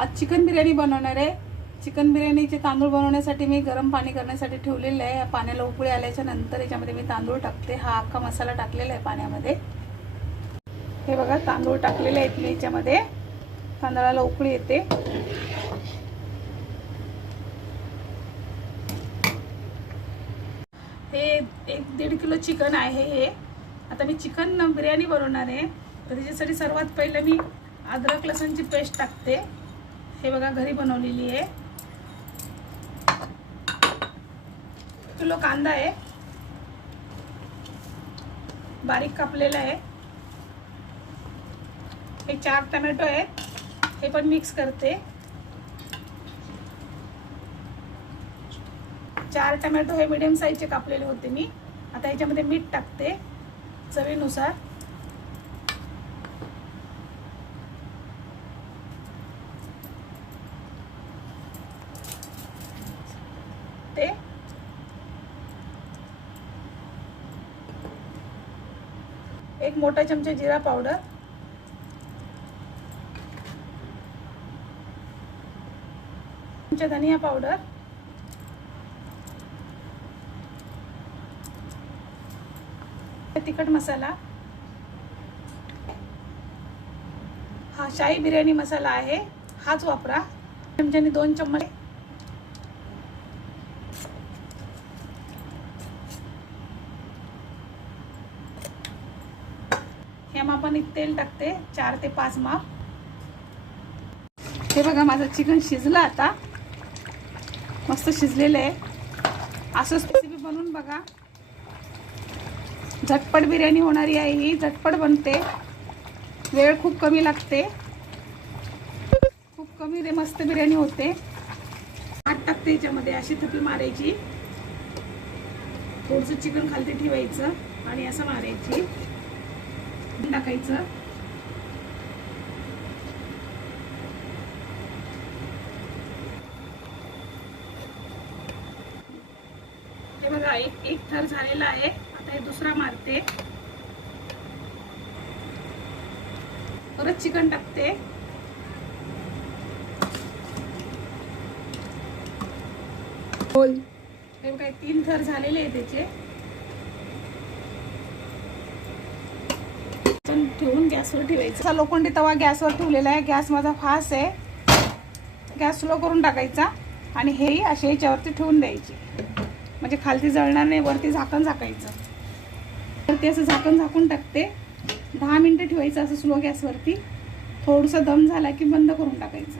आज चिकन बिर्याणी बनवणार आहे। चिकन बिर्याणीचे तांदूळ बनवण्यासाठी मी गरम पाणी करण्यासाठी ठेवलेले आहे। या पाण्याला उकळी आल्याच्या नंतर याच्यामध्ये मी तांदूळ टाकते। हा अख्खा मसाला टाकलेला आहे पाण्यामध्ये। हे बघा तांदूळ टाकलेले आहेत मी याच्यामध्ये। तांदळाला उकळी येते। हे 1-1.5 किलो चिकन आहे। हे आता मी चिकन बिर्याणी बनवणार आहे, तर त्याच्यासाठी सर्वात पहिले मी अद्रक लसूणची पेस्ट टाकते। हे बघा घरी बनवलेली आहे। किलो कांदा आहे, बारीक कापलेला आहे। हे 4 टोमॅटो आहेत, हे पण मिक्स करते। 4 टोमॅटो हे मीडियम साईजचे कापलेले होते मी। आता याच्यामध्ये मीठ टाकते चवीनुसार। ते एक मोठा चमचा जीरा पावडर, चमचा धनिया पावडर, तिखट मसाला, हा शाही बिर्याणी मसाला आहे, हाच वापरा। चमच्याने 2 चम्मच। ह्या मापाने तेल टाकते, 4 ते 5 माप। हे बघा माझं चिकन शिजलं, आता मस्त शिजलेलं आहे। असंच रेसिपी बनवून बघा। झटपट बिर्याणी होणारी आहे ही, झटपट बनते, वेळ खूप कमी लागते, खूप कमी रे मस्त बिर्याणी होते। आट टाकते याच्यामध्ये, अशी थपी मारायची, थोडंसं चिकन खालती ठेवायचं आणि असं मारायची, टाकायचं। हे बघा एक थर झालेला आहे। आता हे दुसरा मारते, परत चिकन टाकते। हे बघा 3 थर झालेले आहे त्याचे। ठेवून गॅसवर ठेवायचा। लोखंडी तवा गॅसवर ठेवलेला आहे। गॅस माझा फास्ट आहे, गॅस स्लो करून टाकायचा आणि हे असे याच्यावरती ठेवून द्यायचे, म्हणजे खालती जळणार नाही। वरती झाकण झाकायचं, वरती असं झाकण झाकून टाकते। 10 मिनिटं ठेवायचं असं स्लो गॅसवरती। थोडंसं दम झाला की बंद करून टाकायचं।